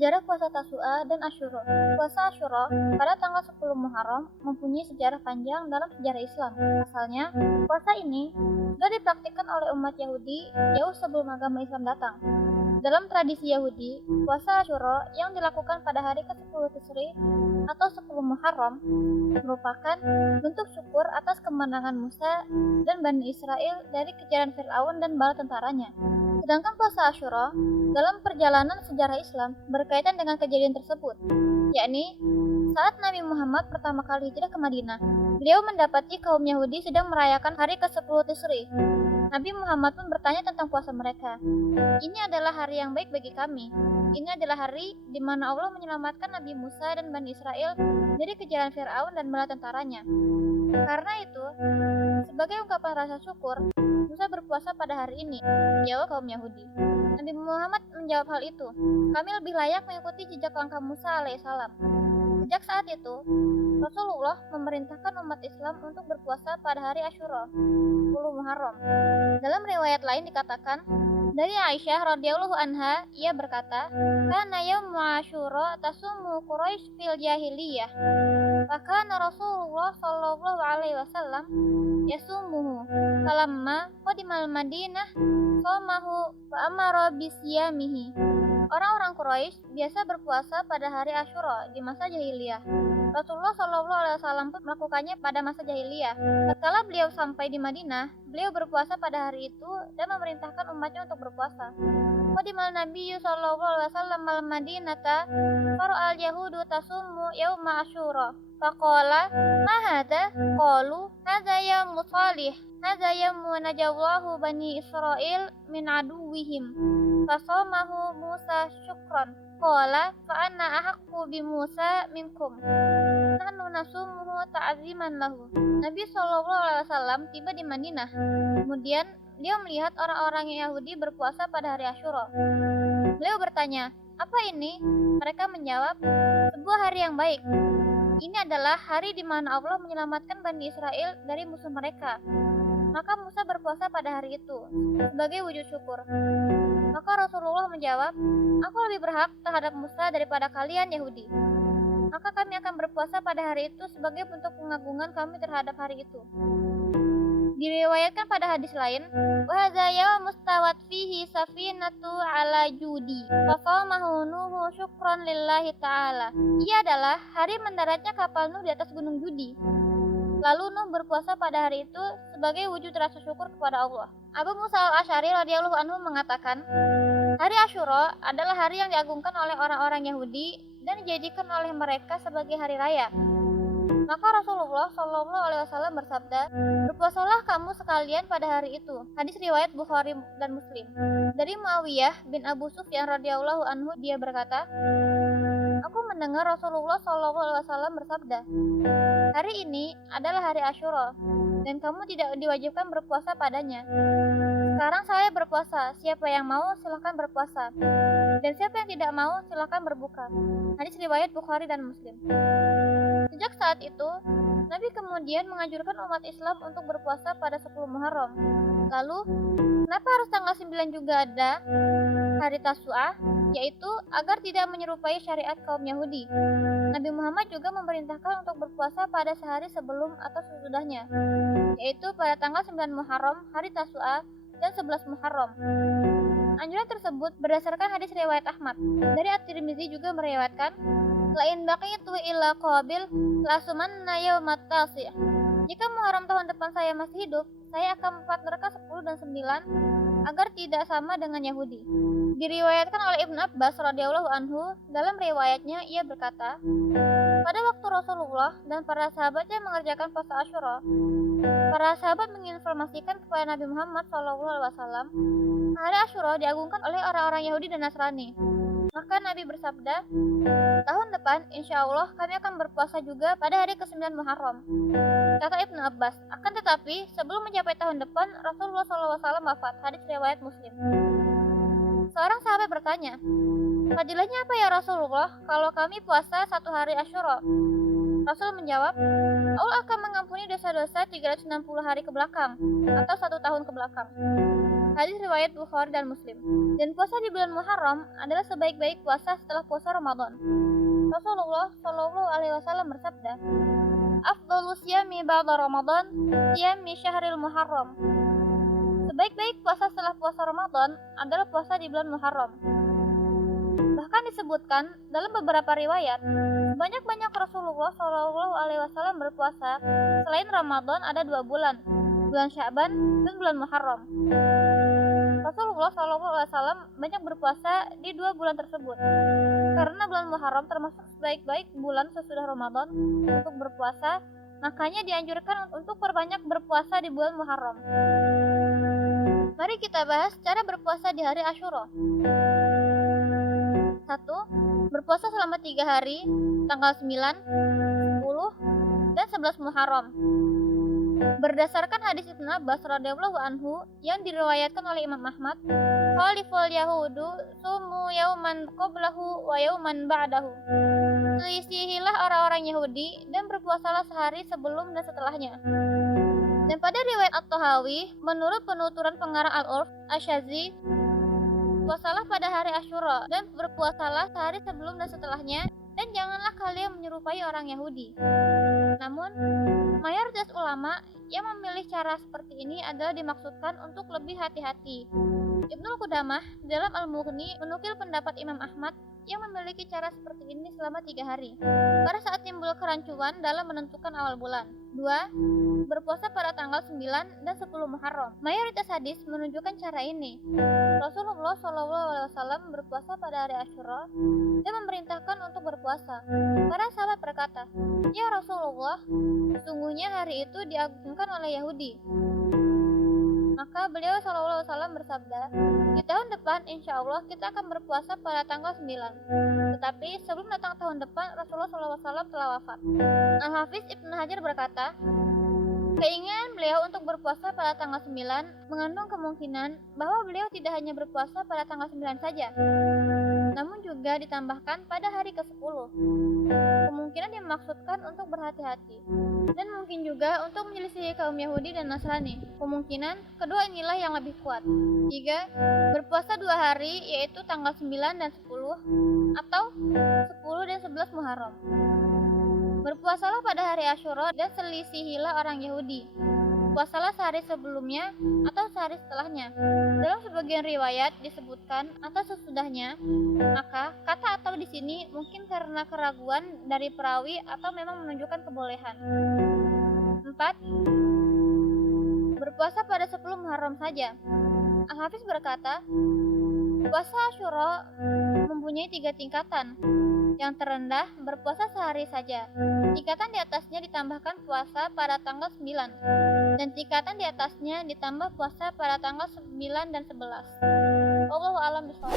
Sejarah puasa Tasu'a dan Asyura. Puasa Asyura pada tanggal 10 Muharram mempunyai sejarah panjang dalam sejarah Islam. Asalnya, puasa ini sudah dipraktikkan oleh umat Yahudi jauh sebelum agama Islam datang. Dalam tradisi Yahudi, puasa Asyura yang dilakukan pada hari ke-10 Tisri atau 10 Muharram merupakan bentuk syukur atas kemenangan Musa dan Bani Israel dari kejaran Fir'aun dan bala tentaranya. Sedangkan puasa Asyura dalam perjalanan sejarah Islam berkaitan dengan kejadian tersebut, yakni saat Nabi Muhammad pertama kali hijrah ke Madinah. Beliau mendapati kaum Yahudi sedang merayakan hari ke-10 Tisri. Nabi Muhammad pun bertanya tentang puasa mereka. Ini adalah hari yang baik bagi kami. Ini adalah hari di mana Allah menyelamatkan Nabi Musa dan Bani Israel dari kejaran Fir'aun dan bala tentaranya. Karena itu, sebagai ungkapan rasa syukur, Musa berpuasa pada hari ini, jawab kaum Yahudi. Nabi Muhammad menjawab hal itu. Kami lebih layak mengikuti jejak langkah Musa alaihissalam. Sejak saat itu, Rasulullah memerintahkan umat Islam untuk berpuasa pada hari Asyura, 10 Muharram. Dalam riwayat lain dikatakan, dari Aisyah radhiyallahu anha, ia berkata, "Kana yaumu Asyura tasumu Quraisy fil jahiliyah. Fakana Rasulullah sallallahu alaihi wasallam yasumuhu. Falamma qadimal Madinah shamahu wa amara bisiyamihi." Orang-orang Quraisy biasa berpuasa pada hari Asyura di masa jahiliyah. Rasulullah Shallallahu Alaihi Wasallam pun melakukannya pada masa jahiliyah. Tatkala beliau sampai di Madinah, beliau berpuasa pada hari itu dan memerintahkan umatnya untuk berpuasa. Qadimal Nabi Shallallahu Alaihi Wasallam al Madinata, fara'al Yahudu tasummu yauma Asyura. Faqala, ma hadza? Qalu, hadza yaumu salih. Hadza yaumu najawlahu Bani Israil min aduwwihim. Fasamahu Musa syukran. Qala fa anna ahaqqu bi Musa minkum. Nahnu nasumuhu ta'ziman lahu. Nabi sallallahu alaihi wasallam tiba di Madinah. Kemudian beliau melihat orang-orang Yahudi berpuasa pada hari Asyura. Beliau bertanya, "Apa ini?" Mereka menjawab, "Sebuah hari yang baik. Ini adalah hari di mana Allah menyelamatkan Bani Israel dari musuh mereka." Maka Musa berpuasa pada hari itu sebagai wujud syukur. Maka Rasulullah menjawab, "Aku lebih berhak terhadap Musa daripada kalian Yahudi. Maka kami akan berpuasa pada hari itu sebagai bentuk pengagungan kami terhadap hari itu." Diriwayatkan pada hadis lain, "Wa hadza yaumu mustawat fihi safinatu ala judi, fa shamahu Nuhu syukran lillahi ta'ala." Ia adalah hari mendaratnya kapal Nuh di atas gunung Judi. Lalu Nuh berpuasa pada hari itu sebagai wujud rasa syukur kepada Allah. Abu Musa al-Asy'ari radhiyallahu anhu mengatakan, hari Asyura adalah hari yang diagungkan oleh orang-orang Yahudi dan dijadikan oleh mereka sebagai hari raya. Maka Rasulullah Shallallahu Alaihi Wasallam bersabda, "Berpuasalah kamu sekalian pada hari itu." Hadis riwayat Bukhari dan Muslim. Dari Muawiyah bin Abu Sufyan radhiyallahu anhu, dia berkata, "Aku mendengar Rasulullah Shallallahu Alaihi Wasallam bersabda, hari ini adalah hari Asyura, dan kamu tidak diwajibkan berpuasa padanya. Sekarang saya berpuasa, siapa yang mau silahkan berpuasa, dan siapa yang tidak mau silahkan berbuka." Hadis riwayat Bukhari dan Muslim. Sejak saat itu, Nabi kemudian menganjurkan umat Islam untuk berpuasa pada 10 Muharram. Lalu, kenapa harus tanggal 9 juga ada hari Tasu'a? Yaitu agar tidak menyerupai syariat kaum Yahudi. Nabi Muhammad juga memerintahkan untuk berpuasa pada sehari sebelum atau sesudahnya, yaitu pada tanggal 9 Muharram, hari Tasu'a, dan 11 Muharram. Anjuran tersebut berdasarkan hadis riwayat Ahmad. Dari At-Tirmizi juga meriwayatkan, "Lain baqitu illa qabil la sumanna yaumat tasi'." Jika Muharram tahun depan saya masih hidup, saya akan menerka 10 dan 9 agar tidak sama dengan Yahudi. Diriwayatkan oleh Ibnu Abbas radhiyallahu anhu, dalam riwayatnya ia berkata, pada waktu Rasulullah dan para sahabatnya mengerjakan puasa Asyura, para sahabat menginformasikan kepada Nabi Muhammad SAW, hari Asyura diagungkan oleh orang-orang Yahudi dan Nasrani. Maka Nabi bersabda, "Tahun depan insya Allah kami akan berpuasa juga pada hari ke-9 Muharram." Kata Ibnu Abbas, akan tetapi sebelum mencapai tahun depan Rasulullah SAW wafat. Hadis riwayat Muslim. Seorang sahabat bertanya, "Fadilahnya apa ya Rasulullah kalau kami puasa satu hari Asyura?" Rasul menjawab, "Allah akan mengampuni dosa-dosa 360 hari ke belakang atau 1 tahun ke belakang." Hadis riwayat Bukhari dan Muslim. Dan puasa di bulan Muharram adalah sebaik-baik puasa setelah puasa Ramadan. Rasulullah Shallallahu Alaihi Wasallam bersabda, "Afdhalu siyami ba'da Ramadan, siyami syahril Muharram." Sebaik-baik puasa setelah puasa Ramadan adalah puasa di bulan Muharram. Bahkan disebutkan dalam beberapa riwayat, sebanyak-banyak Rasulullah Shallallahu Alaihi Wasallam berpuasa selain Ramadan ada 2 bulan, bulan Sya'ban dan bulan Muharram. Rasulullah Shallallahu Alaihi Wasallam banyak berpuasa di 2 bulan tersebut, karena bulan Muharram termasuk sebaik-baik bulan sesudah Ramadan untuk berpuasa, makanya dianjurkan untuk perbanyak berpuasa di bulan Muharram. Mari kita bahas cara berpuasa di hari Asyura. 1. Berpuasa selama 3 hari, tanggal 9, 10, dan 11 Muharram. Berdasarkan hadis Ibnu Abbas radhiyallahu anhu yang diriwayatkan oleh Imam Ahmad, "Khaliful Yahudu sumu yauman qablahu wa yauman ba'dahu." Selisihilah orang-orang Yahudi dan berpuasalah sehari sebelum dan setelahnya. Dan pada riwayat At-Tahawi, menurut penuturan pengarang Al-Urf Asy-Syadzi, puasalah pada hari Asyura dan berpuasalah sehari sebelum dan setelahnya, dan janganlah kalian menyerupai orang Yahudi. Namun, mayoritas ulama yang memilih cara seperti ini adalah dimaksudkan untuk lebih hati-hati. Ibnu Qudamah dalam Al-Mughni menukil pendapat Imam Ahmad yang memiliki cara seperti ini selama 3 hari, pada saat timbul kerancuan dalam menentukan awal bulan. 2. Berpuasa pada tanggal 9 dan 10 Muharram. Mayoritas hadis menunjukkan cara ini. Rasulullah SAW berpuasa pada hari Asyura dan memerintahkan untuk berpuasa. Para sahabat berkata, "Ya Rasulullah, sesungguhnya hari itu diagungkan oleh Yahudi." Maka beliau SAW bersabda, "Di tahun depan insya Allah kita akan berpuasa pada tanggal 9. Tetapi sebelum datang tahun depan Rasulullah SAW telah wafat. Al-Hafiz Ibnu Hajar berkata, keinginan beliau untuk berpuasa pada tanggal 9 mengandung kemungkinan bahwa beliau tidak hanya berpuasa pada tanggal 9 saja, namun juga ditambahkan pada hari ke-10. Kemungkinan dimaksudkan untuk berhati-hati, dan mungkin juga untuk menyelisihi kaum Yahudi dan Nasrani. Kemungkinan kedua inilah yang lebih kuat. 3. Berpuasa 2 hari, yaitu tanggal 9 dan 10, atau 10 dan 11 Muharram. Berpuasalah pada hari Asyura dan selisihilah orang Yahudi. Puasalah sehari sebelumnya atau sehari setelahnya. Dalam sebagian riwayat disebutkan atau sesudahnya. Maka kata "atau" di sini mungkin karena keraguan dari perawi atau memang menunjukkan kebolehan. 4. Berpuasa pada 10 Muharram saja. Al-Hafiz berkata, puasa Asyura mempunyai 3 tingkatan. Yang terendah berpuasa sehari saja. Tingkatan di atasnya ditambahkan puasa pada tanggal 9. Dan tingkatan di atasnya ditambah puasa pada tanggal 9 dan 11. Wallahu a'lam bishawab.